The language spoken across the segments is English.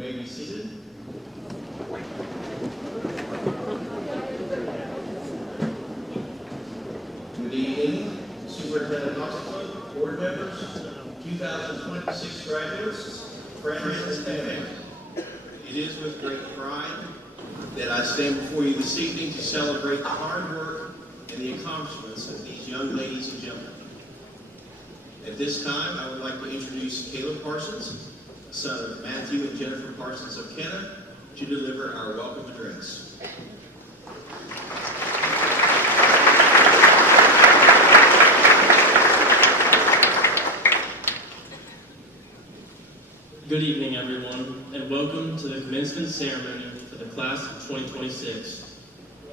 may be seated. Good evening, Superintendent Oxford, board members, 2026 graduates, friends, and family. It is with great pride that I stand before you this evening to celebrate the hard work and the accomplishments of these young ladies and gentlemen. At this time, I would like to introduce Caleb Parsons, son of Matthew and Jennifer Parsons of Kenna, to deliver our welcome address. Good evening, everyone, and welcome to the commencement ceremony for the class of 2026.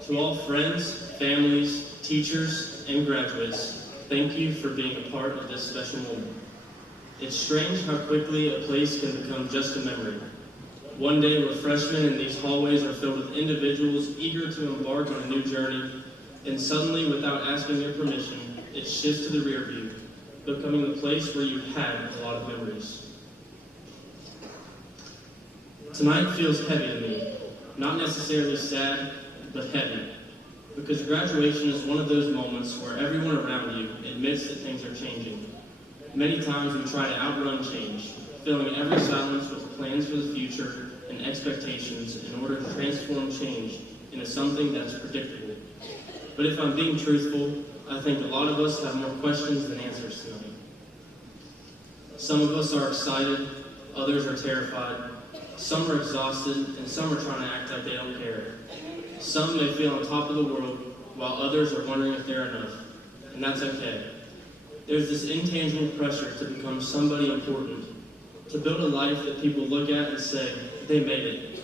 To all friends, families, teachers, and graduates, thank you for being a part of this special moment. It's strange how quickly a place can become just a memory. One day we're freshmen and these hallways are filled with individuals eager to embark on a new journey, and suddenly, without asking their permission, it shifts to the rear view, becoming the place where you had a lot of memories. Tonight feels heavy to me, not necessarily sad, but heavy, because graduation is one of those moments where everyone around you admits that things are changing. Many times we try to outrun change, filling every silence with plans for the future and expectations in order to transform change into something that's predictable. But if I'm being truthful, I think a lot of us have more questions than answers tonight. Some of us are excited, others are terrified, some are exhausted, and some are trying to act like they don't care. Some may feel on top of the world, while others are wondering if they're enough, and that's okay. There's this intangible pressure to become somebody important, to build a life that people look at and say, they made it.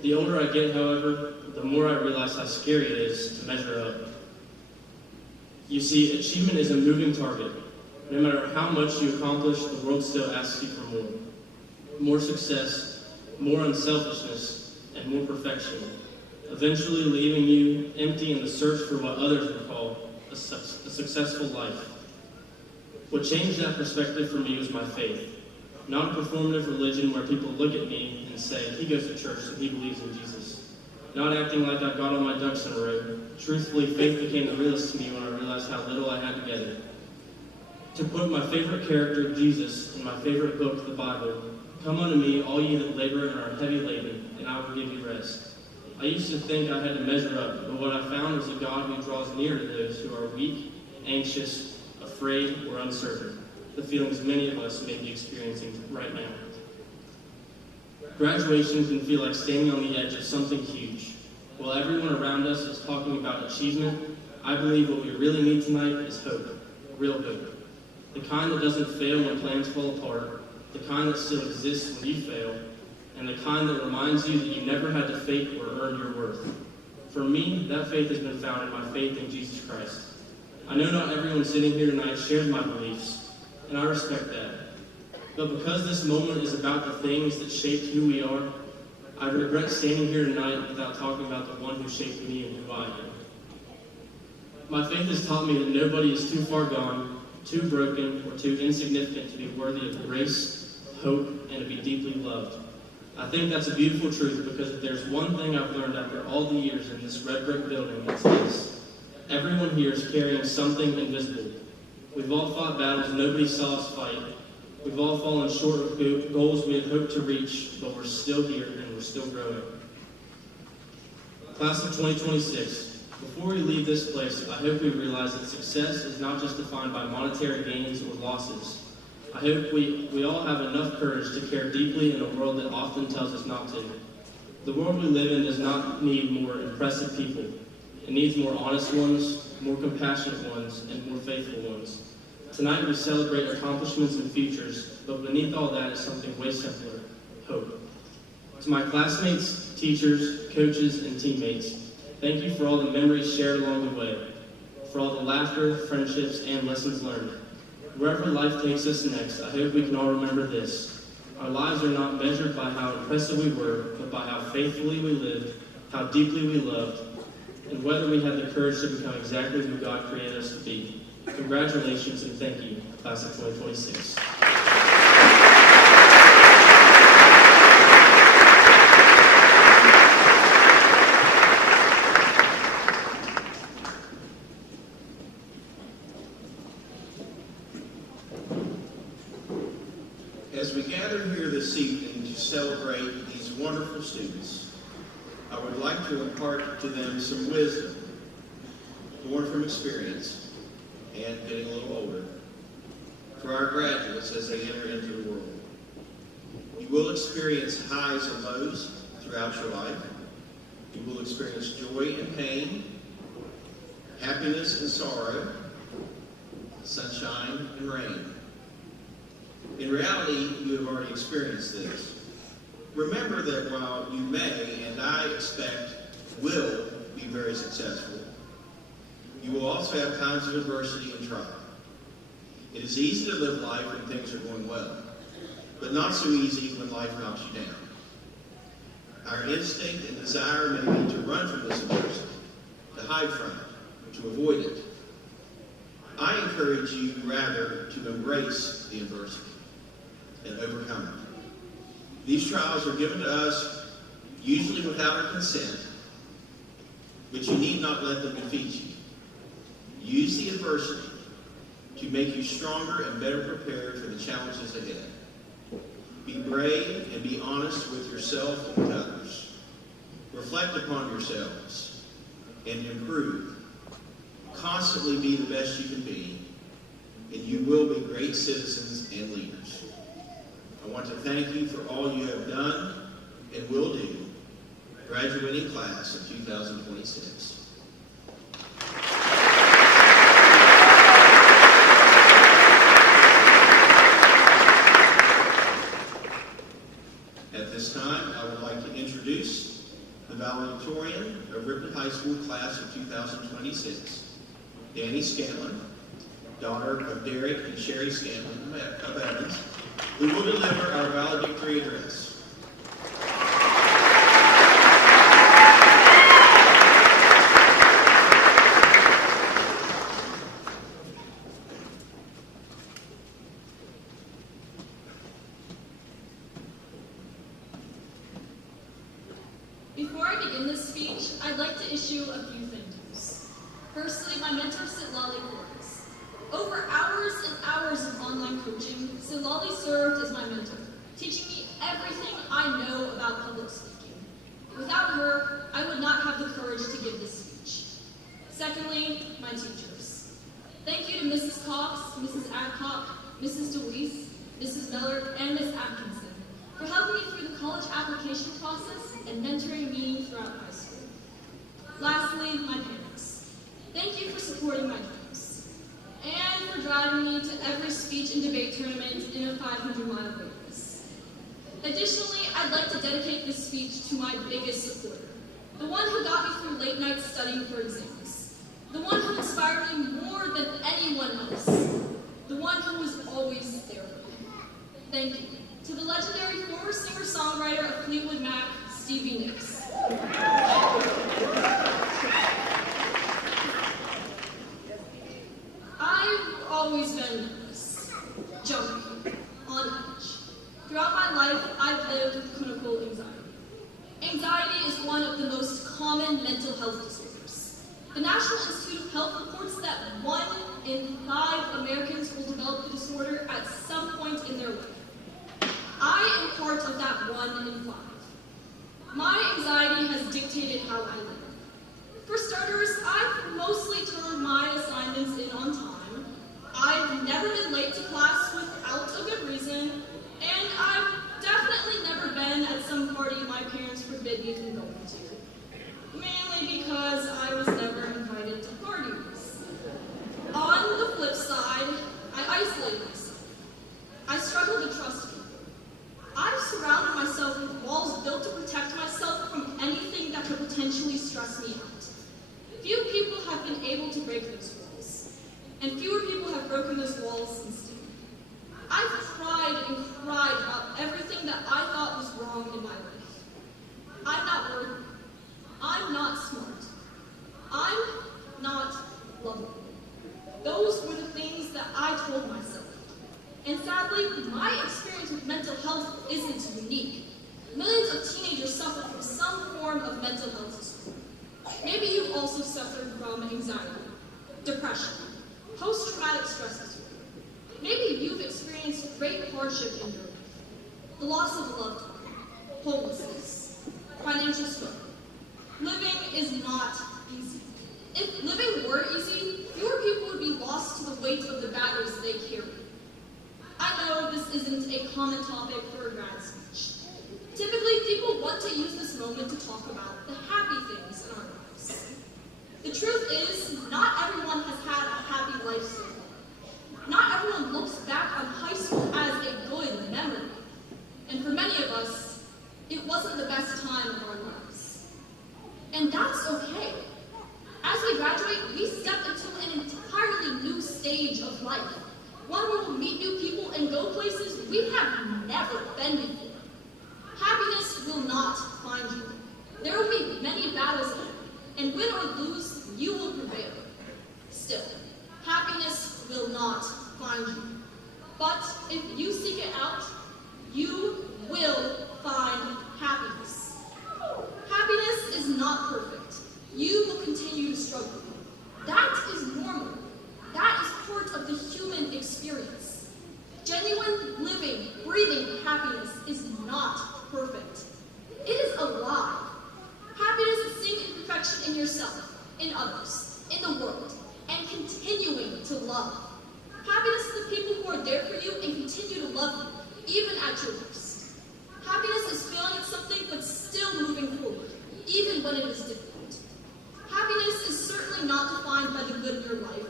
The older I get, however, the more I realize how scary it is to measure up. You see, achievement is a moving target. No matter how much you accomplish, the world still asks you for more. More success, more unselfishness, and more perfection, eventually leaving you empty in the search for what others would call a successful life. What changed that perspective for me was my faith. Not a performative religion where people look at me and say, he goes to church so he believes in Jesus. Not acting like I've got all my ducks in a row. Truthfully, faith became the realest to me when I realized how little I had together. To quote my favorite character, Jesus, in my favorite book, the Bible, "Come unto me, all ye that labor and are heavy laden, and I will give you rest." I used to think I had to measure up, but what I found was a God who draws near to those who are weak, anxious, afraid, or uncertain, the feelings many of us may be experiencing right now. Graduation can feel like standing on the edge of something huge. While everyone around us is talking about achievement, I believe what we really need tonight is hope, real hope. The kind that doesn't fail when plans fall apart, the kind that still exists when you fail, and the kind that reminds you that you never had to fake or earn your worth. For me, that faith has been found in my faith in Jesus Christ. I know not everyone sitting here tonight shares my beliefs, and I respect that. But because this moment is about the things that shaped who we are, I regret standing here tonight without talking about the one who shaped me and who I am. My faith has taught me that nobody is too far gone, too broken, or too insignificant to be worthy of grace, hope, and to be deeply loved. I think that's a beautiful truth because if there's one thing I've learned after all the years in this red brick building, it's this. Everyone here is carrying something invisible. We've all fought battles nobody saw us fight. We've all fallen short of goals we had hoped to reach, but we're still here and we're still growing. Class of 2026, before we leave this place, I hope we realize that success is not just defined by monetary gains or losses. I hope we all have enough courage to care deeply in a world that often tells us not to. The world we live in does not need more impressive people. It needs more honest ones, more compassionate ones, and more faithful ones. Tonight we celebrate accomplishments and futures, but beneath all that is something way simpler, hope. To my classmates, teachers, coaches, and teammates, thank you for all the memories shared along the way, for all the laughter, friendships, and lessons learned. Wherever life takes us next, I hope we can all remember this. Our lives are not measured by how impressive we were, but by how faithfully we lived, how deeply we loved, and whether we had the courage to become exactly who God created us to be. Congratulations and thank you, class of 2026. gathered here this evening to celebrate these wonderful students, I would like to impart to them some wisdom, born from experience and getting a little older, for our graduates as they enter into the world. You will experience highs and lows throughout your life. You will experience joy and pain, happiness and sorrow, sunshine and rain. In reality, you have already experienced this. Remember that while you may, and I expect will, be very successful, you will also have times of adversity and trial. It is easy to live life when things are going well, but not so easy when life knocks you down. Our instinct and desire may be to run from this adversity, to hide from it, to avoid it. I encourage you rather to embrace the adversity and overcome it. These trials are given to us usually without our consent, but you need not let them defeat you. Use the adversity to make you stronger and better prepared for the challenges ahead. Be brave and be honest with yourself and with others. Reflect upon yourselves and improve. Constantly be the best you can be, and you will be great citizens and leaders. I want to thank you for all you have done and will do, graduating class of 2026. At this time, I would like to introduce the valedictorian of Ripley High School class of 2026, Danny Scanlon, daughter of Derek and Sherry Scanlon of Evans, who will deliver our valedictory address. Before I begin this speech, I'd like to issue a few thank yous. Firstly, my mentor, Sitlali Cordes. Over hours and hours of online coaching, Sitlali served as my mentor, teaching me everything I know about public speaking. Without her, I would not have the courage to give this speech. Secondly, my teachers. Thank you to Mrs. Cox, Mrs. Adcock, Mrs. DeWeese, Mrs. Miller, and Ms. Atkinson for helping me through the college application process and mentoring me throughout high school. Lastly, my parents. Thank you for supporting my dreams and for driving me to every speech and debate tournament in a 500-mile radius. Additionally, I'd like to dedicate this speech to my biggest supporter, the one who got me through late nights studying for exams, the one who inspired me more than anyone else, the one who was always there for me. Thank you. To the legendary former singer-songwriter of Fleetwood Mac, Stevie Nicks. I've always been nervous, jumpy, on edge. Throughout my life, I've lived with clinical anxiety. Anxiety is one of the most common mental health disorders. The National Institute of Health reports that 1 in 5 Americans will develop the disorder at some point in their life. I am part of that 1 in 5. My anxiety has dictated how I live. For starters, I've mostly turned my assignments in on time. I've never been late to class without a good reason, and I've definitely never been at some party my parents forbid me from going to. Mainly because I was never invited to parties. On the flip side, I isolate myself. I struggle to trust people. I've surrounded myself with walls built to protect myself from anything that could potentially stress me out. Few people have been able to break those walls, and fewer people have broken those walls since then. I've cried and cried about everything that I thought was wrong in my life. I'm not worthy. I'm not smart. I'm not lovable. Those were the things that I told myself. And sadly, my experience with mental health isn't unique. Millions of teenagers suffer from some form of mental health disorder. Maybe you've also suffered from anxiety, depression, post-traumatic stress disorder. Maybe you've experienced great hardship in your life. the loss of a loved one, homelessness, financial struggle. Living is not easy. If living were easy, fewer people would be lost to the weight of the battles they carry. I know this isn't a common topic for a grad speech. Typically, people want to use this moment to talk about the happy things in our lives. The truth is, not everyone has had a happy life so far. Not everyone looks back on high school as a good memory. And for many of us, it wasn't the best time of our lives. And that's okay. As we graduate, we step into an entirely new stage of life. One where we'll meet new people and go places we have never been before. Happiness will not find you. There will be many battles ahead, and win or lose, you will prevail. Still, happiness will not find you. But if you seek it out, you will find happiness. Happiness is not perfect. You will continue to struggle. That is normal. That is part of the human experience. Genuine, living, breathing happiness is not perfect. It is alive. Happiness is seeing imperfection in yourself, in others, in the world, and continuing to love. Happiness is the people who are there for you and continue to love you, even at your worst. Happiness is failing at something but still moving forward, even when it is difficult. Happiness is certainly not defined by the good in your life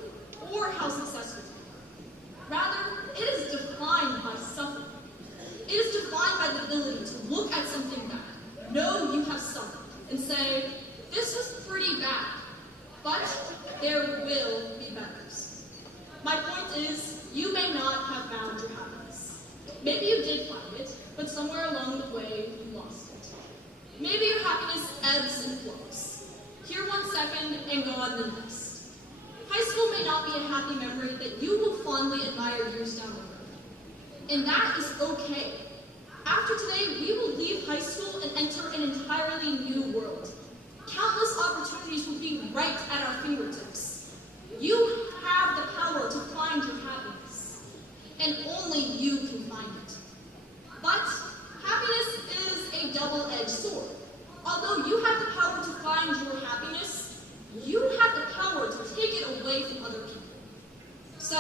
or how successful you are. Rather, it is defined by suffering. It is defined by the ability to look at something bad, know you have suffered, and say, this was pretty bad, but there will be betters. My point is, you may not have found your happiness. Maybe you did find it, but somewhere along the way, you lost it. Maybe your happiness ebbs and flows. Here 1 second and gone the next. High school may not be a happy memory that you will fondly admire years down the road. And that is okay. After today, we will leave high school and enter an entirely new world. Countless opportunities will be right at our fingertips. You have the power to find your happiness, and only you can find it. But happiness is a double-edged sword. Although you have the power to find your happiness, you have the power to take it away from other people. So,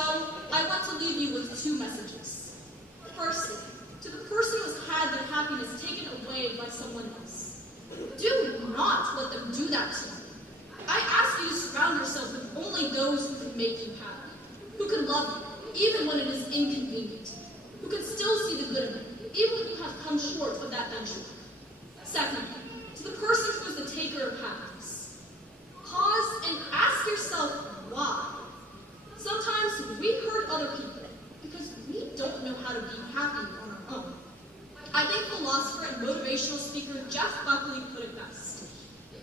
I want to leave you with 2 messages. Firstly, to the person who has had their happiness taken away by someone else, do not let them do that to you. I ask you to surround yourself with only those who can make you happy, who can love you, even when it is inconvenient, who can still see the good in it, even when you have come short of that benchmark. Secondly, to the person who is the taker of happiness, pause and ask yourself why. Sometimes we hurt other people because we don't know how to be happy on our own. I think philosopher and motivational speaker Jeff Buckley put it best.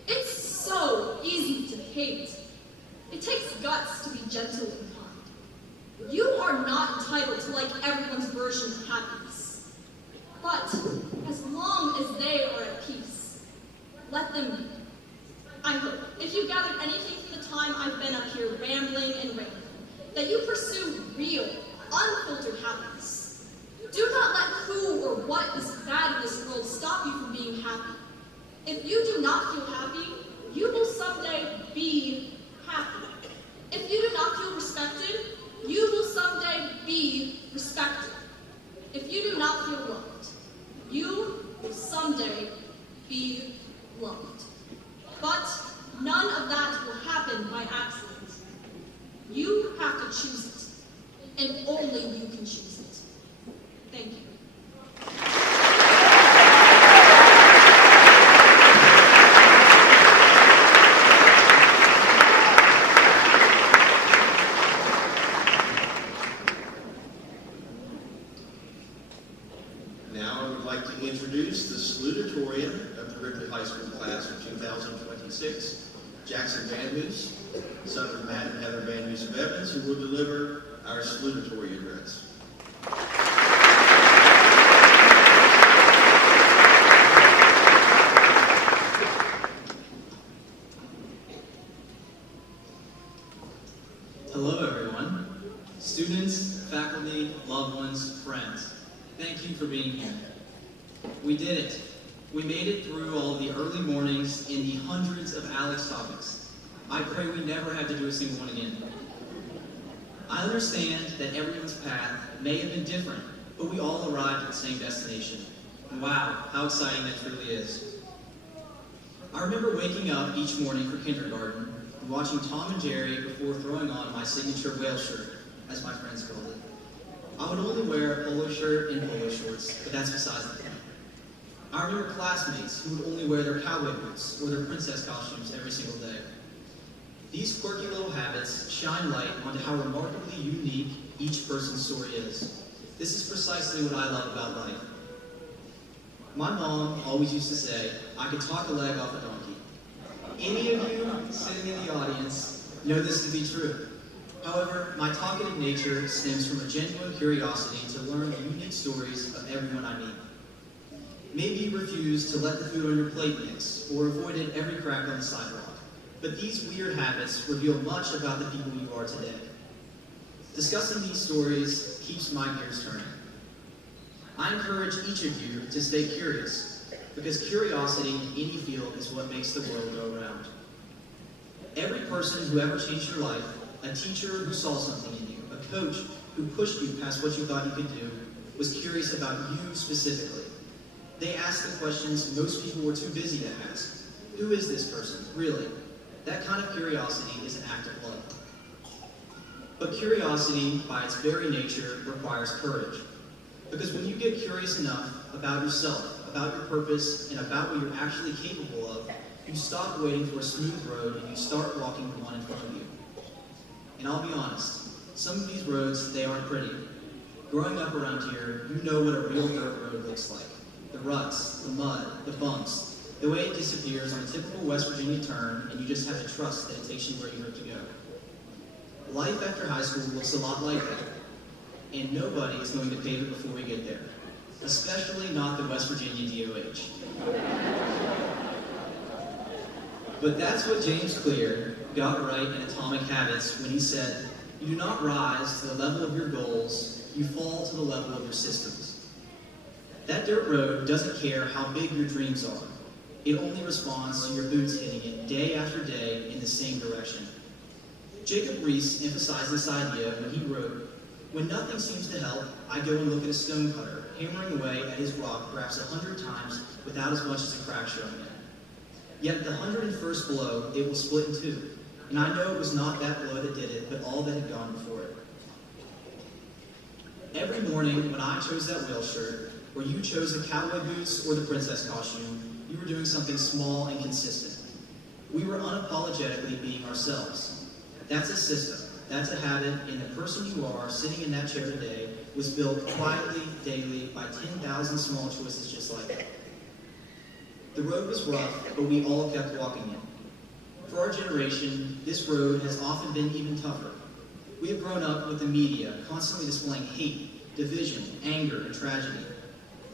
It's so easy to hate. It takes guts to be gentle and kind. You are not entitled to like everyone's version of happiness. But as long as they are at peace, let them be. I hope, if you gathered anything from the time I've been up here rambling and rambling, that you pursue real, unfiltered happiness. Do not let who or what is bad in this world stop you from being happy. If you do not feel happy, you will someday be happy. If you do not feel respected, you will someday be respected. If you do not feel loved, you will someday be loved. But none of that will happen by accident. You have to choose it, and only you can choose it. Thank you. Now I would like to introduce the salutatorian of the Ripley High School class of 2026, Jackson Van Hoos, son of Matt and Heather Van Hoos of Evans, who will deliver our salutatory address. Hello everyone. Students, faculty, loved ones, friends. Thank you for being here. We did it. We made it through all the early mornings in the hundreds of Alex topics. I pray we never have to do a single one again. I understand that everyone's path may have been different, but we all arrived at the same destination. Wow, how exciting that truly is. I remember waking up each morning for kindergarten and watching Tom and Jerry before throwing on my signature whale shirt, as my friends called it. I would only wear a polo shirt and polo shorts, but that's besides the point. I remember classmates who would only wear their cowboy boots or their princess costumes every single day. These quirky little habits shine light onto how remarkably unique each person's story is. This is precisely what I love about life. My mom always used to say, I could talk a leg off a donkey. Any of you sitting in the audience know this to be true. However, my talkative nature stems from a genuine curiosity to learn the unique stories of everyone I meet. Maybe you refused to let the food on your plate mix, or avoided every crack on the sidewalk. But these weird habits reveal much about the people you are today. Discussing these stories keeps my gears turning. I encourage each of you to stay curious, because curiosity in any field is what makes the world go round. Every person who ever changed your life, a teacher who saw something in you, a coach who pushed you past what you thought you could do, was curious about you specifically. They asked the questions most people were too busy to ask. Who is this person, really? That kind of curiosity is an act of love. But curiosity, by its very nature, requires courage. Because when you get curious enough about yourself, about your purpose, and about what you're actually capable of, you stop waiting for a smooth road and you start walking the one in front of you. And I'll be honest, some of these roads, they aren't pretty. Growing up around here, you know what a real dirt road looks like. The ruts, the mud, the bumps, the way it disappears on a typical West Virginia turn, and you just have to trust that it takes you where you have to go. Life after high school looks a lot like that, and nobody is going to pave it before we get there, especially not the West Virginia DOH. But that's what James Clear got right in Atomic Habits when he said, you do not rise to the level of your goals, you fall to the level of your systems. That dirt road doesn't care how big your dreams are. It only responds to your boots hitting it day after day in the same direction. Jacob Riis emphasized this idea when he wrote, when nothing seems to help, I go and look at a stone cutter, hammering away at his rock perhaps 100 times without as much as a crack showing it. Yet at the 101st blow, it will split in two. And I know it was not that blow that did it, but all that had gone before it. Every morning when I chose that whale shirt, or you chose the cowboy boots or the princess costume, you were doing something small and consistent. We were unapologetically being ourselves. That's a system. That's a habit, and the person you are sitting in that chair today was built quietly, daily, by 10,000 small choices just like that. The road was rough, but we all kept walking it. For our generation, this road has often been even tougher. We have grown up with the media constantly displaying hate, division, anger, and tragedy.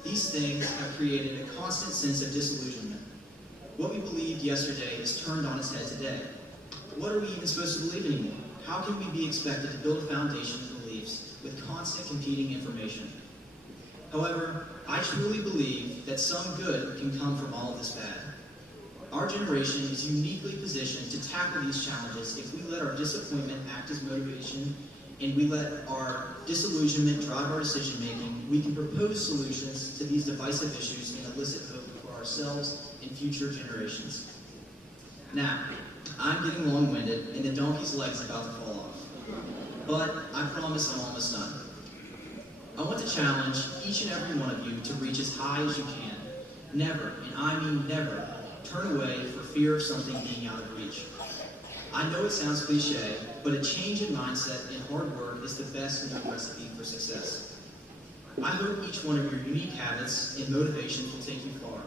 These things have created a constant sense of disillusionment. What we believed yesterday is turned on its head today. What are we even supposed to believe anymore? How can we be expected to build a foundation of beliefs with constant competing information? However, I truly believe that some good can come from all of this bad. Our generation is uniquely positioned to tackle these challenges if we let our disappointment act as motivation and we let our disillusionment drive our decision-making. We can propose solutions to these divisive issues and elicit hope for ourselves and future generations. Now, I'm getting long-winded and the donkey's leg's about to fall off. But I promise I'm almost done. I want to challenge each and every one of you to reach as high as you can. Never, and I mean never, turn away for fear of something being out of reach. I know it sounds cliche, but a change in mindset and hard work is the best known recipe for success. I hope each one of your unique habits and motivations will take you far.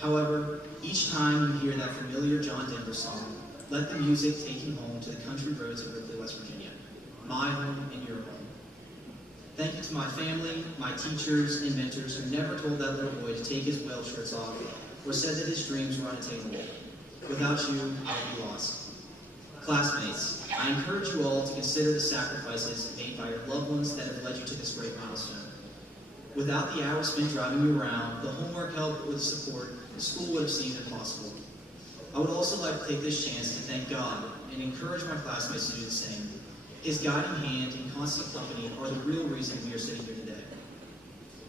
However, each time you hear that familiar John Denver song, let the music take you home to the country roads of Ripley, West Virginia, my home and your home. Thank you to my family, my teachers, and mentors who never told that little boy to take his whale shirts off or said that his dreams were unattainable. Without you, I would be lost. Classmates, I encourage you all to consider the sacrifices made by your loved ones that have led you to this great milestone. Without the hours spent driving you around, the homework help, or the support, the school would have seemed impossible. I would also like to take this chance to thank God and encourage my classmates to do the same. His guiding hand and constant company are the real reason we are sitting here today.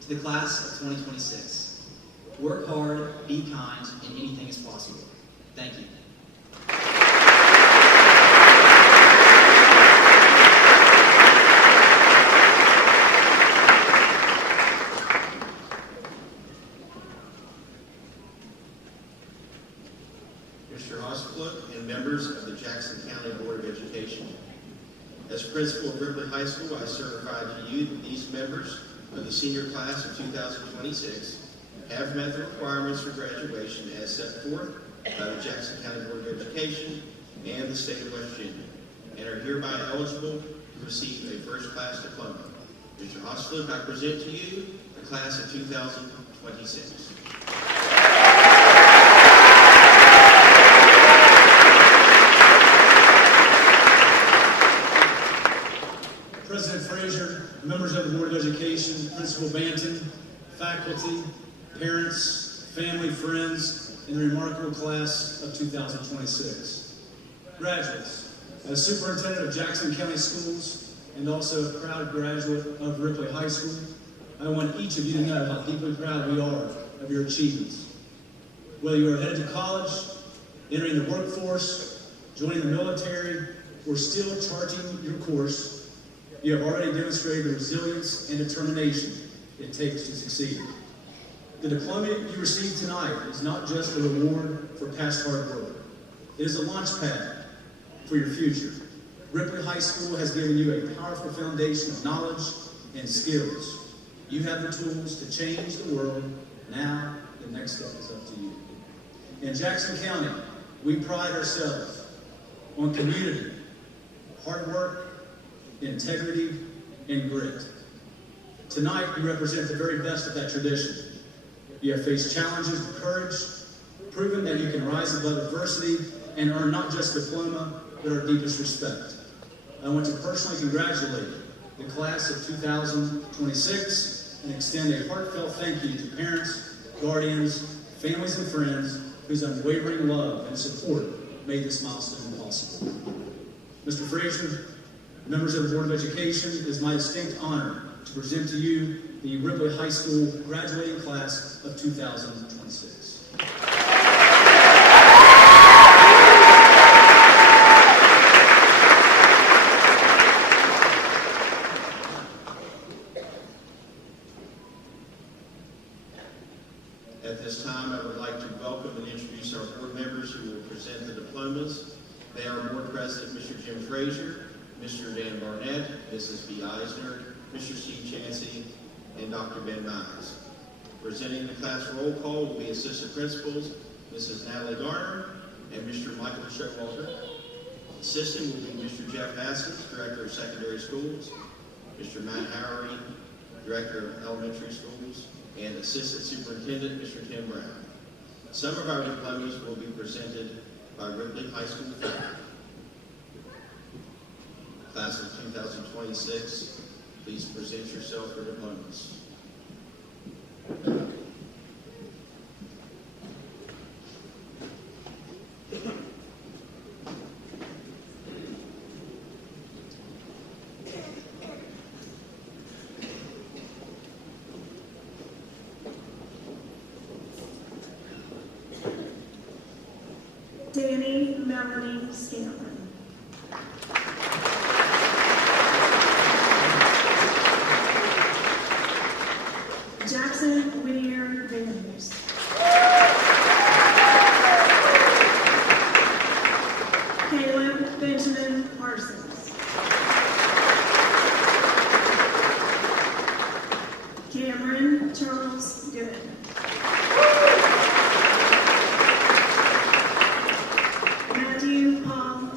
To the class of 2026, work hard, be kind, and anything is possible. Thank you. Mr. Hosflut and members of the Jackson County Board of Education. As principal of Ripley High School, I certify to you that these members of the senior class of 2026 have met the requirements for graduation as set forth by the Jackson County Board of Education and the state of West Virginia, and are hereby eligible to receive a first-class diploma. Mr. Hosflut, I present to you the class of 2026. President Frazier, members of the Board of Education, Principal Banton, faculty, parents, family, friends, and the remarkable class of 2026. Graduates, as superintendent of Jackson County Schools and also a proud graduate of Ripley High School, I want each of you to know how deeply proud we are of your achievements. Whether you are headed to college, entering the workforce, joining the military, or still charting your course, you have already demonstrated the resilience and determination it takes to succeed. The diploma you receive tonight is not just a reward for past hard work. It is a launch pad for your future. Ripley High School has given you a powerful foundation of knowledge and skills. You have the tools to change the world. Now, the next step is up to you. In Jackson County, we pride ourselves on community, hard work, integrity, and grit. Tonight, you represent the very best of that tradition. You have faced challenges with courage, proven that you can rise above adversity, and earn not just a diploma, but our deepest respect. I want to personally congratulate the class of 2026 and extend a heartfelt thank you to parents, guardians, families, and friends whose unwavering love and support made this milestone possible. Mr. Frazier, members of the Board of Education, it is my distinct honor to present to you the Ripley High School graduating class of 2026. At this time, I would like to welcome and introduce our board members who will present the diplomas. They are Board President Mr. Jim Frazier, Mr. Dan Barnett, Mrs. B. Eisner, Mr. Steve Chansey, and Dr. Ben Mize. Presenting the class roll call will be Assistant Principals, Mrs. Natalie Garner, and Mr. Michael Showalter. Assistant will be Mr. Jeff Haskins, Director of Secondary Schools, Mr. Matt Howery, Director of Elementary Schools, and Assistant Superintendent, Mr. Tim Brown. Some of our diplomas will be presented by Ripley High School faculty. Class of 2026, please present yourself for diplomas. Danny Melanie Scanlon. Jackson Whittier Vanders. Caleb Benjamin Parsons. Cameron Charles Good. Matthew Paul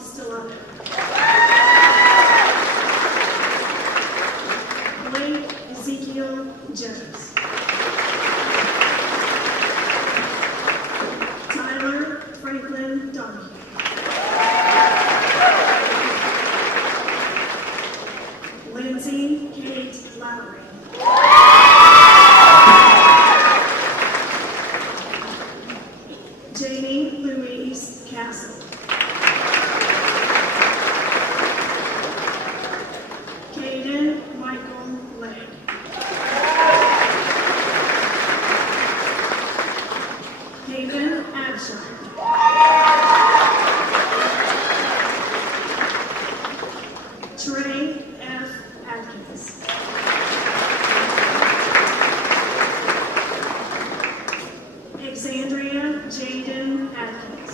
Abshire. Trey F. Atkins. Alexandria Jaden Atkins.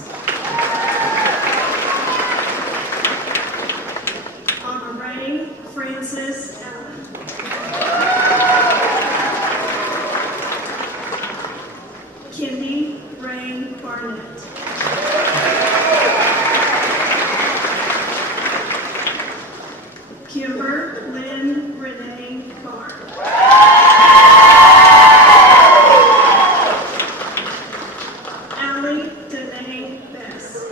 Amaray Francis Allen. Kendi Ray Barnett. Kimber Lynn Renee Barr. Allie Danae Bess.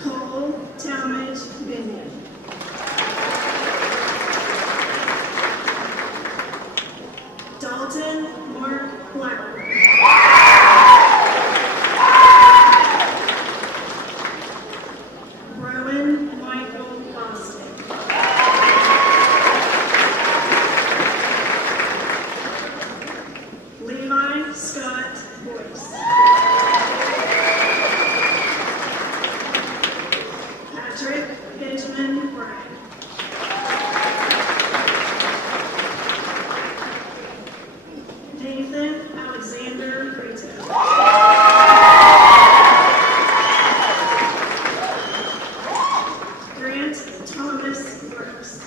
Cole Talmadge Binion. Dalton Mark Blackburn. Rowan Michael Boston. Levi Scott Boyce. Patrick Benjamin Bragg. Nathan Alexander Brito. Grant Thomas Brooks.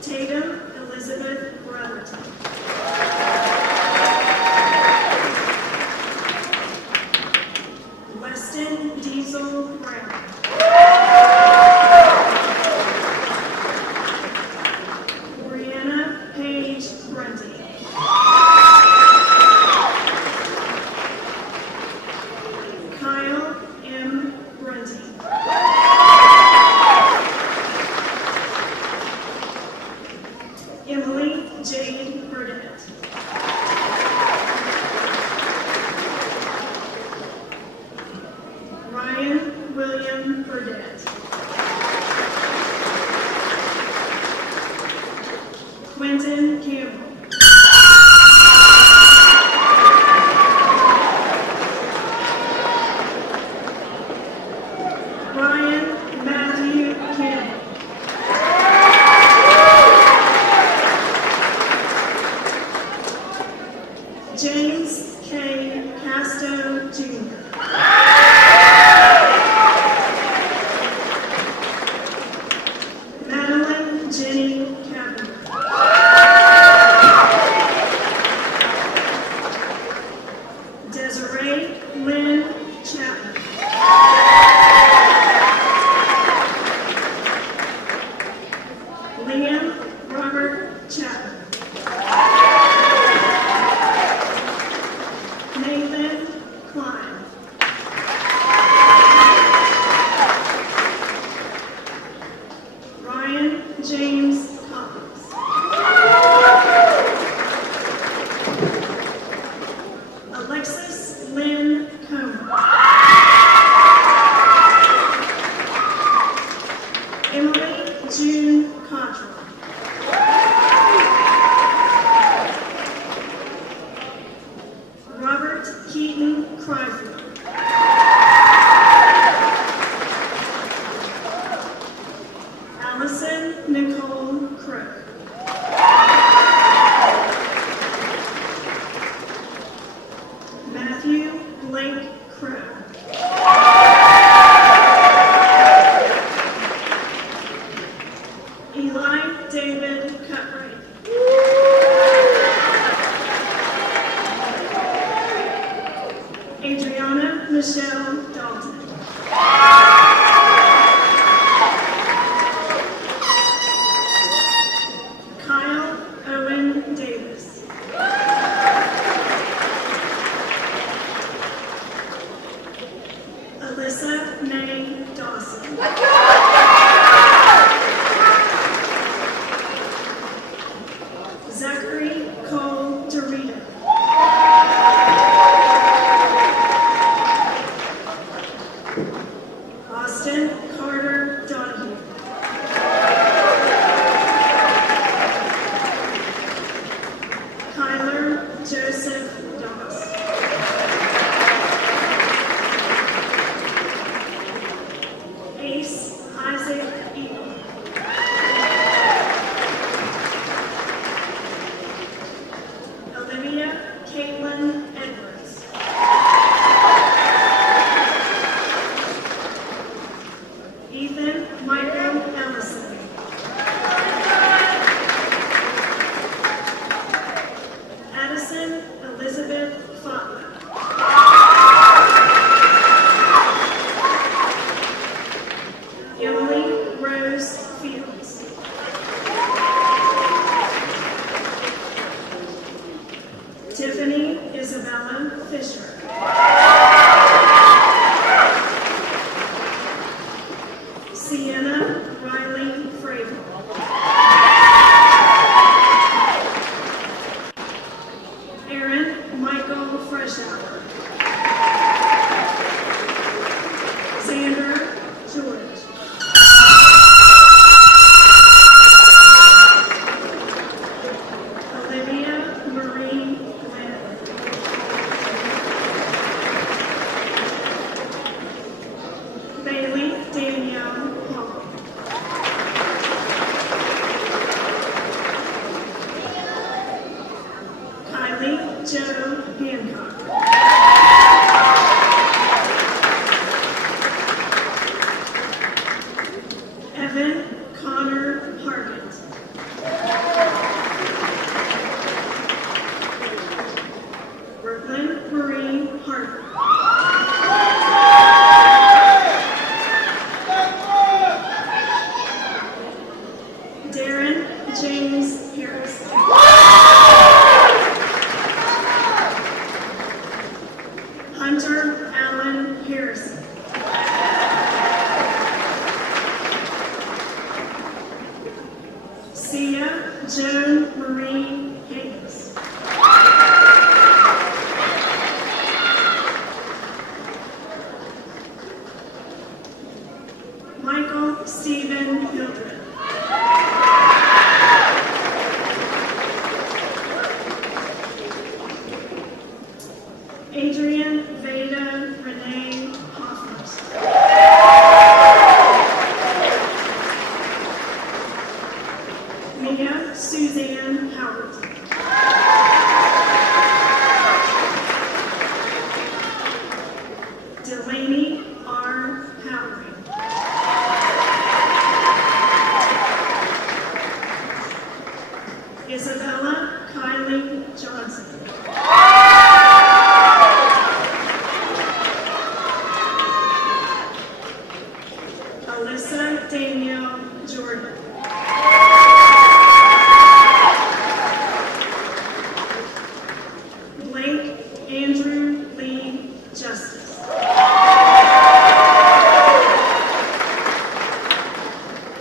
Tatum Elizabeth Brotherton. Weston Diesel Brown. Brianna Paige Grundy. Kyle M. Grundy. Emily Jade Burdett. Ryan William Burdett. Quentin Campbell. Ryan Matthew Campbell. James K. Casto Jr. Madeline Jenny Kavanaugh. Desiree Lynn Chapman. Liam Robert Chapman. Nathan Klein. Ryan James Collins. Alexis Lynn Comer. Emily June Cottrell. Robert Keaton Cryfield. Allison Nicole Crook. Matthew Blake Crow. Eli David Cutright. Adriana Michelle Dalton. Michael Ellison. Addison Elizabeth Fatler. Emily Rose Fields. Tiffany Isabella Fisher. Sienna Riley Frable. Aaron Michael Freshour. Xander George. Olivia Marie Glenn. Bailey Danielle Hall. Kylie Jo Hancock. Evan Connor Hargett. Brooklyn Marie Harper. Darren James Harris. Hunter Allen Harrison. Sia Joan Marie Hayes. Michael Stephen Hildred. Adrian Veda Renee Hoffers. Mia Suzanne Howard. Delaney R. Howard. Isabella Kylie Johnson. Alyssa Danielle Jordan. Blake Andrew Lee Justice.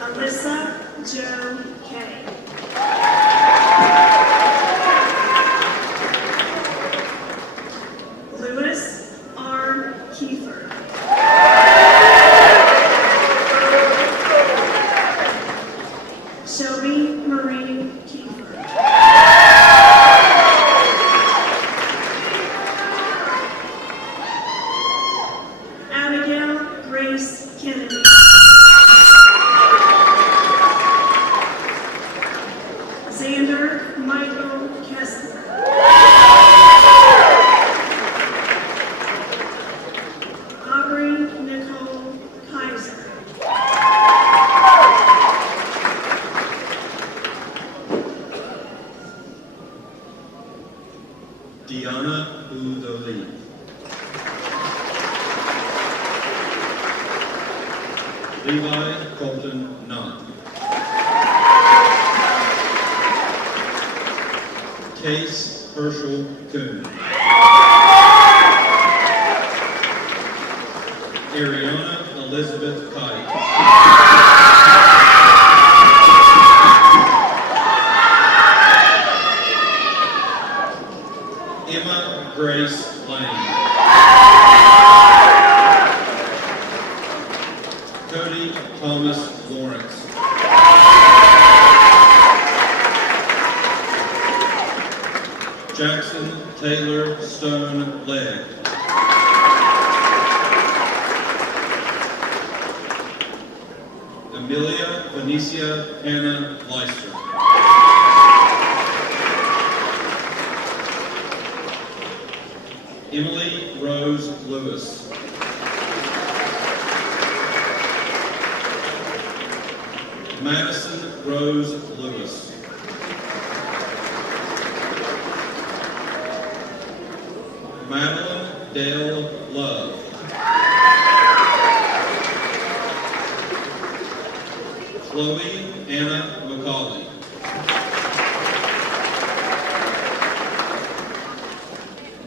Alyssa Jo Kay. Lewis R. Kiefer. Shelby Marie Kiefer. Abigail Grace Kennedy. Xander Michael Kessler. Aubrey Nicole Kaiser. Deanna Udoli. Levi Colton Knott. Case Herschel Kuhn. Ariana Elizabeth Kite. Emma Grace Lane. Cody Thomas Lawrence. Jackson Taylor Stone Legg. Amelia Venicia Hannah Leister. Emily Rose Lewis. Madison Rose Lewis. Madeline Dale Love. Chloe Anna McCauley.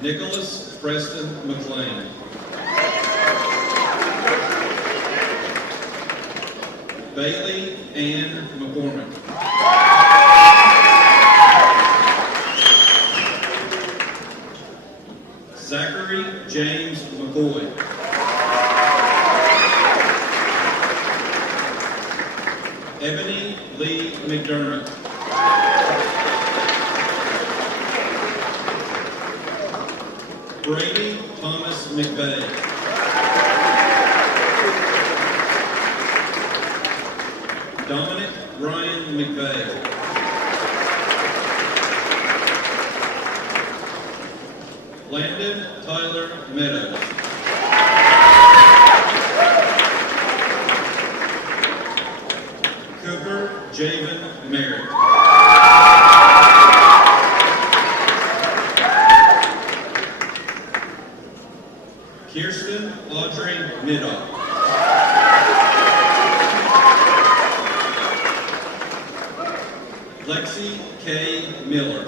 Nicholas Preston McLean. Bailey Ann McCormick. Zachary James McCoy. Ebony Lee McDermott. Brady Thomas McVeigh. Dominic Ryan McVeigh. Landon Tyler Meadows. Cooper Javen Merritt. Kirsten Audrey Middoff. Lexi K. Miller.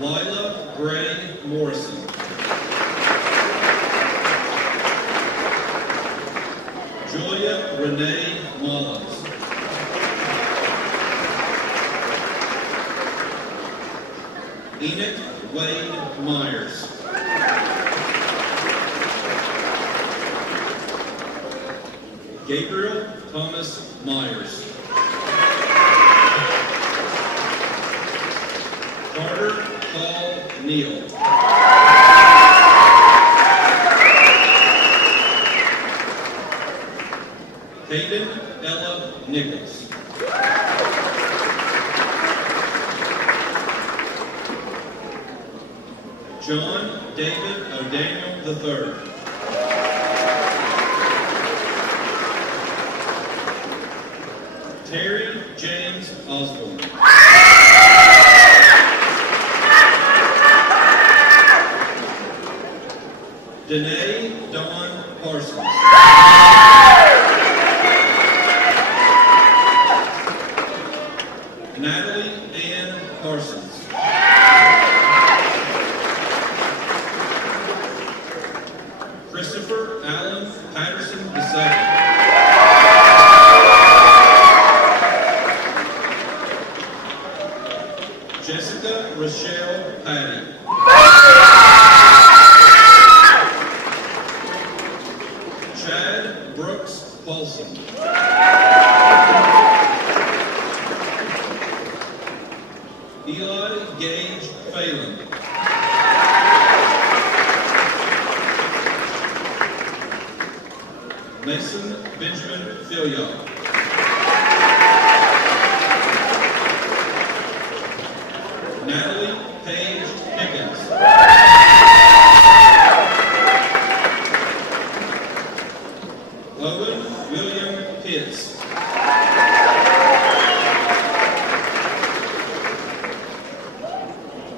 Lila Gray Morrison. Julia Renee Mullins. Enoch Wade Myers. Gabriel Thomas Myers. Carter Paul Neal. Hayden Ella Nichols. John David O'Daniel III. Terry James Osborne. Danae Dawn Parsons. Natalie Ann Parsons. Christopher Allen Patterson II. Jessica Rochelle Patty. Chad Brooks Paulson. Eli Gage Phelan. Mason Benjamin Filion. Natalie Paige Pickens. Owen William Pitts.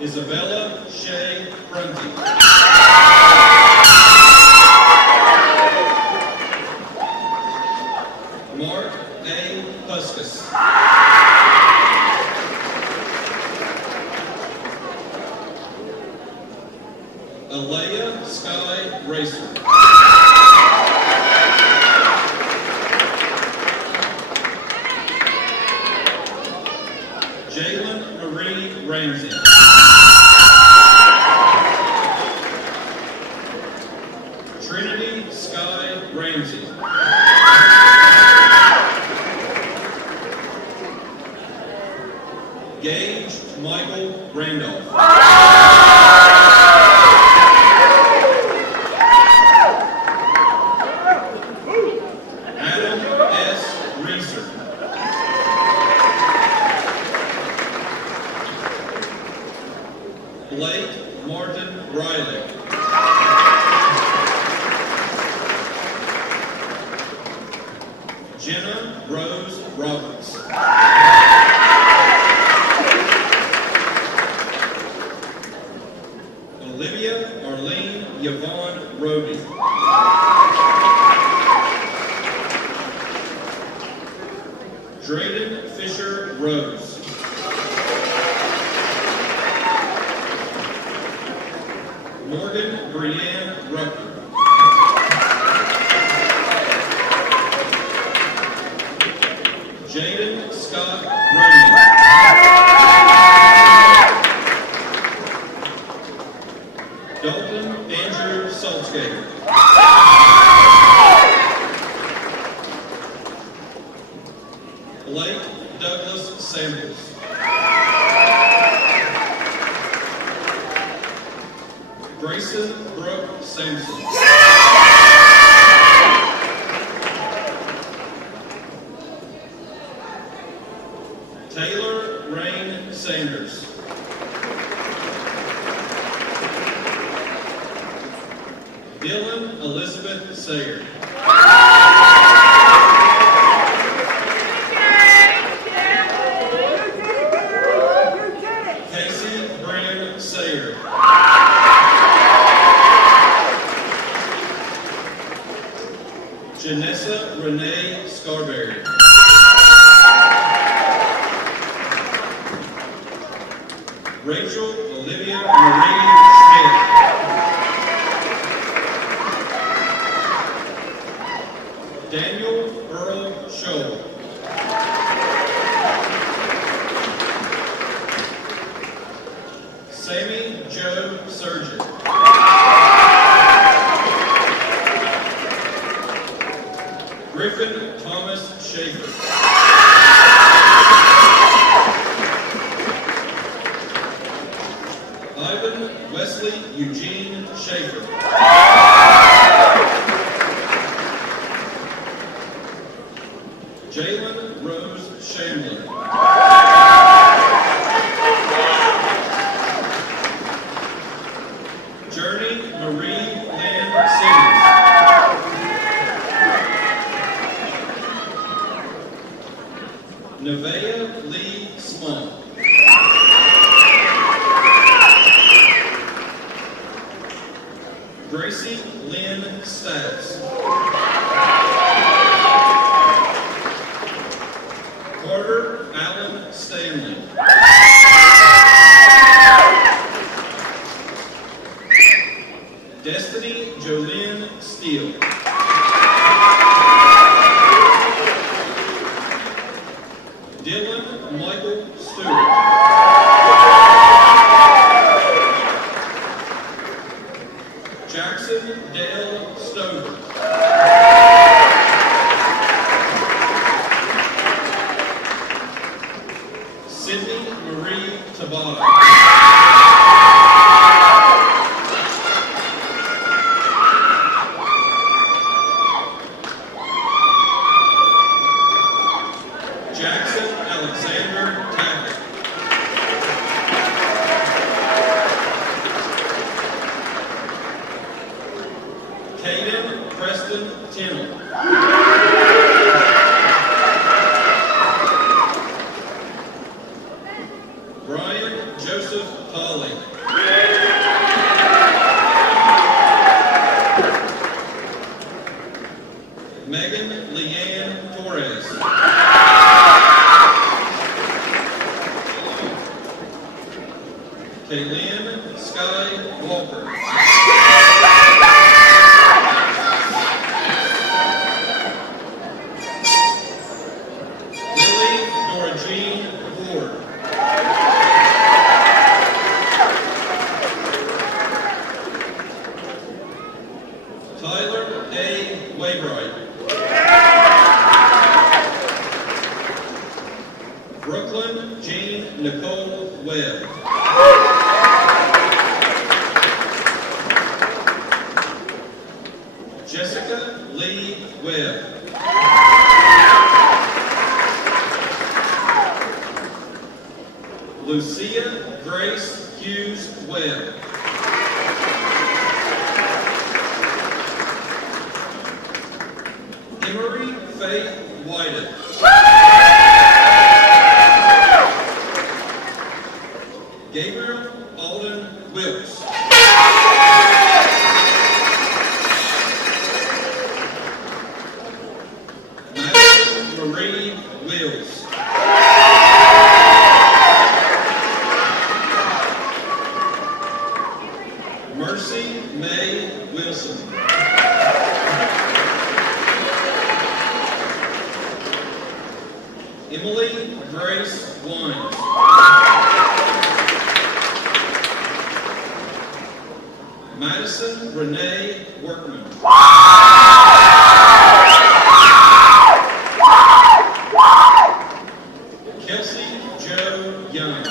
Isabella Shea Prunty. Mark A. Puskas. Alea Sky Racer. Jalen Marie Ramsey. Jenna Rose Roberts. Olivia Arlene Yvonne Roby. Drayden Fisher Rose. Morgan Brianne Rucker. Jaden Scott Runyon. Dalton Andrew Saltzgater. Blake Douglas Samuels. Grayson Brooke Sampson. Taylor Rain Sanders. Dylan Elizabeth Sayer. Casey Bryn Sayer. Janessa Renee Scarberry. Rachel Olivia Marie Schmidt. Daniel Earl Scholl. Sammy Joe Surgeon. Griffin Thomas Schaefer. Ivan Wesley Eugene Schaefer. Jalen Rose Shamblin. Journey Marie Lynn Simmons. Nevaeh Lee Small. Gracie Lynn Staggs. Carter Allen Stanley. Destiny Jolynn Steele. Dylan Michael Stewart. Jackson Dale Stover. Sydney Marie Tabata. Jackson Alexander Tackett. Caden Preston Tennell. Brian Joseph Tolley. Megan Leanne Torres. Kaylin Sky Walker. Lily Dora Jean Ward. Tyler A. Waybright. Brooklyn Jean Nicole Webb. Jessica Lee Webb. Lucia Grace Hughes Webb. Emery Faith Whited. Gabriel Alden Wilkes. Madison Marie Wills. Mercy May Wilson. Emily Grace Wines. Madison Renee Workman. Kelsey Joe Young.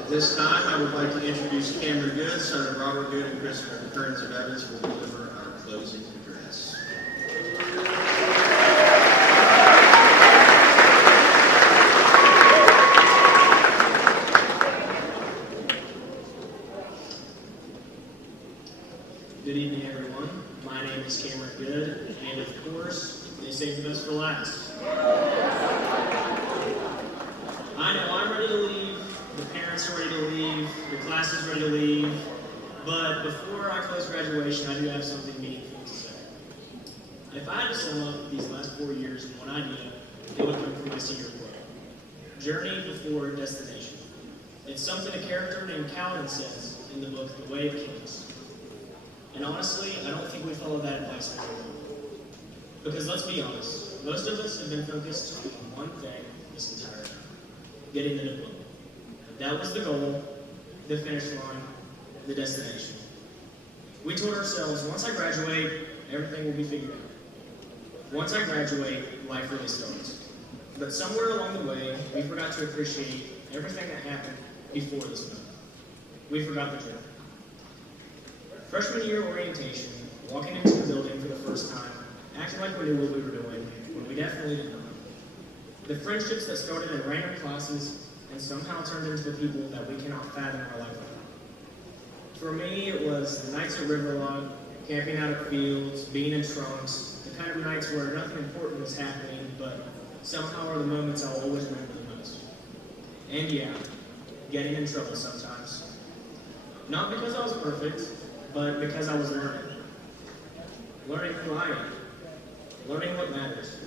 At this time, I would like to introduce Cameron Good, son of Robert Good and Christopher Kearns of Evans, who will deliver our closing address. Good evening, everyone. My name is Cameron Good, and of course, they saved the best for last. I know I'm ready to leave, the parents are ready to leave, the class is ready to leave, but before I close graduation, I do have something meaningful to say. If I had to sum up these last 4 years in one idea, it would come from my senior quote. Journey before destination. It's something a character named Calvin says in the book, The Way of Kings. And honestly, I don't think we follow that advice very well. Because let's be honest, most of us have been focused on one thing this entire time. Getting the diploma. That was the goal, the finish line, the destination. We told ourselves, once I graduate, everything will be figured out. Once I graduate, life really starts. But somewhere along the way, we forgot to appreciate everything that happened before this moment. We forgot the journey. Freshman year orientation, walking into the building for the first time, acting like we knew what we were doing, when we definitely didn't know. The friendships that started in random classes and somehow turned into the people that we cannot fathom our life without. For me, it was the nights at Riverlog, camping out at fields, being in trunks, the kind of nights where nothing important was happening, but somehow are the moments I'll always remember the most. And yeah, getting in trouble sometimes. Not because I was perfect, but because I was learning. learning who I am, learning what matters,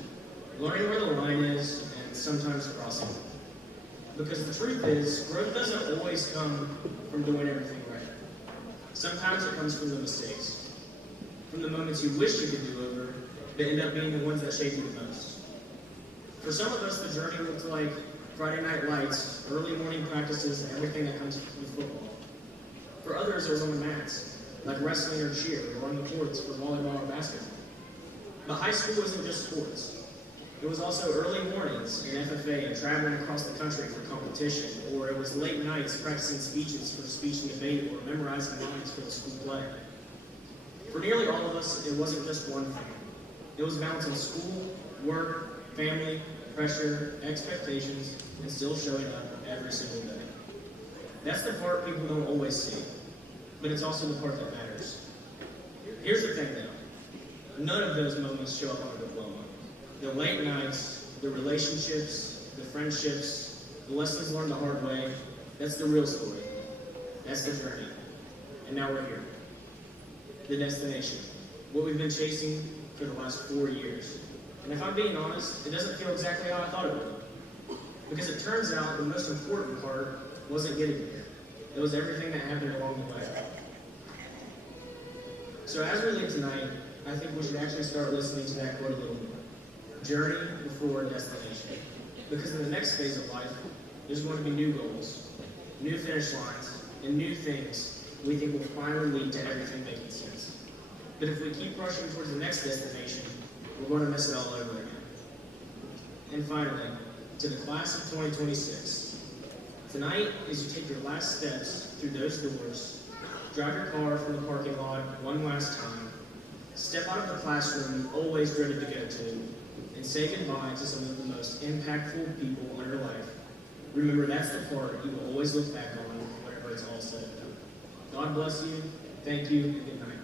learning where the line is, and sometimes crossing it. Because the truth is, growth doesn't always come from doing everything right. Sometimes it comes from the mistakes, from the moments you wish you could do over, that end up being the ones that shape you the most. For some of us, the journey looks like Friday night lights, early morning practices, and everything that comes with football. For others, it was on the mats, like wrestling or cheer, or on the courts for volleyball or basketball. But high school wasn't just sports. It was also early mornings in FFA and traveling across the country for competition, or it was late nights practicing speeches for speech and debate, or memorizing lines for the school play. For nearly all of us, it wasn't just one thing. It was balancing school, work, family, pressure, expectations, and still showing up every single day. That's the part people don't always see, but it's also the part that matters. Here's the thing though, none of those moments show up on a diploma. The late nights, the relationships, the friendships, the lessons learned the hard way, that's the real story. That's the journey. And now we're here. The destination. What we've been chasing for the last 4 years. And if I'm being honest, it doesn't feel exactly how I thought it would. Because it turns out the most important part wasn't getting there. It was everything that happened along the way. So as we leave tonight, I think we should actually start listening to that quote a little more. Journey before destination. Because in the next phase of life, there's going to be new goals, new finish lines, and new things we think will finally lead to everything making sense. But if we keep rushing towards the next destination, we're going to miss it all over again. And finally, to the class of 2026, tonight, as you take your last steps through those doors, drive your car from the parking lot one last time, step out of the classroom you always dreaded to go to, and say goodbye to some of the most impactful people in your life. Remember, that's the part you will always look back on whenever it's all said and done. God bless you, thank you, and good night.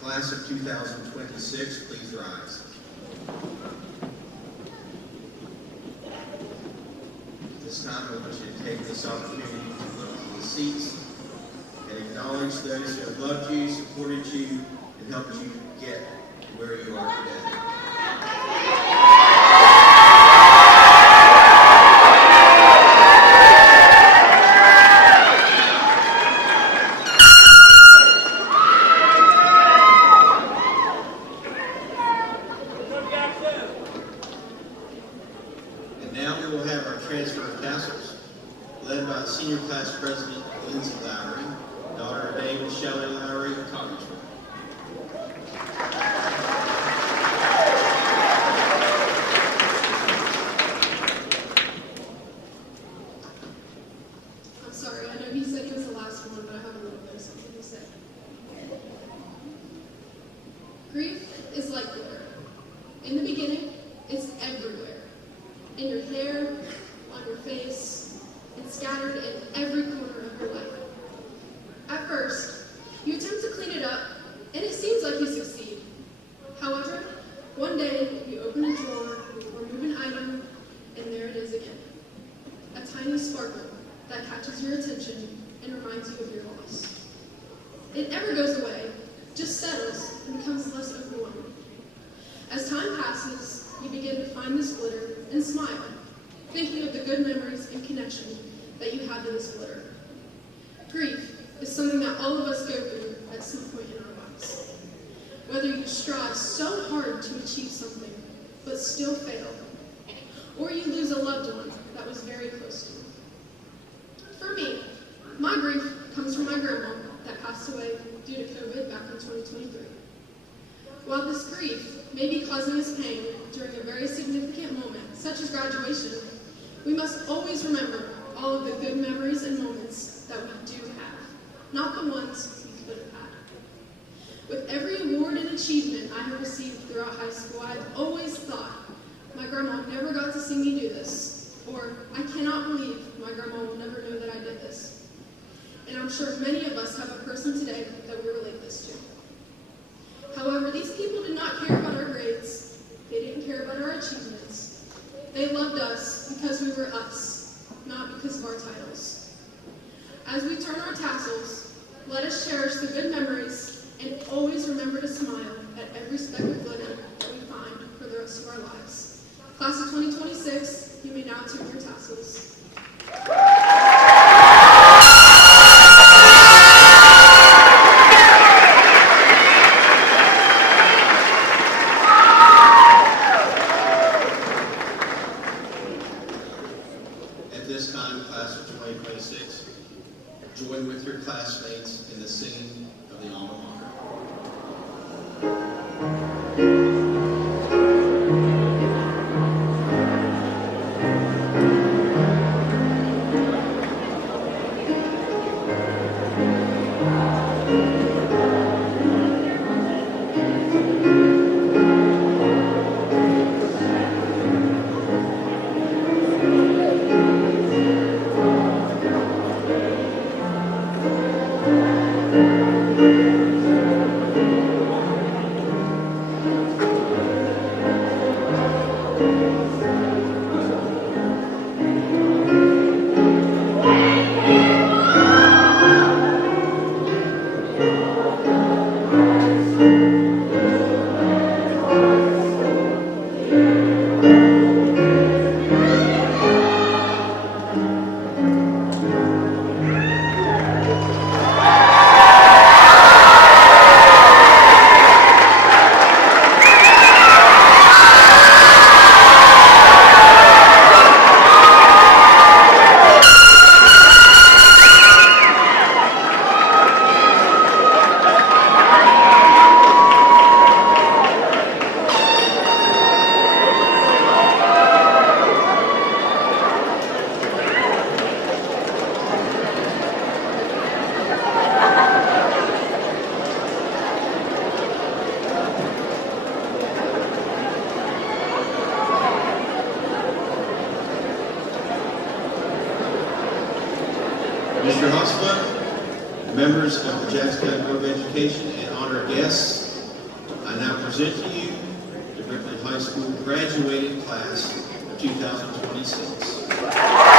Class of 2026, please rise. This time I want you to take this opportunity to look to the seats and acknowledge those who have loved you, supported you, and helped you get where you are today. And now we will have our transfer of tassels, led by Senior Class President Lindsay Lowry, daughter of Dave and Shelley Lowry of Cottonville. I'm sorry, I know he said he was the last one, but I have a little bit of something to say. Grief is like glitter. In the beginning, it's everywhere. In your hair, on your face, and scattered in every corner of your life. At first, you attempt to clean it up, and it seems like you succeed. However, one day you open a drawer or move an item, and there it is again. A tiny sparkle that catches your attention and reminds you of your loss. It never goes away, just settles and becomes less overwhelming. As time passes, you begin to find this glitter and smile, thinking of the good memories and connection that you had to this glitter. Grief is something that all of us go through at some point in our lives. Whether you strive so hard to achieve something, but still fail, or you lose a loved one that was very close to you. For me, my grief comes from my grandma that passed away due to COVID back in 2023. While this grief may be causing us pain during a very significant moment, such as graduation, we must always remember all of the good memories and moments that we do have, not the ones we could have had. With every award and achievement I have received throughout high school, I've always thought, my grandma never got to see me do this, or I cannot believe my grandma will never know that I did this. And I'm sure many of us have a person today that we relate this to. However, these people did not care about our grades, they didn't care about our achievements, over us, not because of our titles. As we turn our tassels, let us cherish the good memories and always remember to smile at every speck of glitter that we find for the rest of our lives. Class of 2026, you may now turn your tassels. At this time, class of 2026, join with your classmates in the singing of the alma mater. Mr. Hosford, members of the Jackson County Board of Education, and honored guests, I now present to you the Ripley High School graduating class of 2026.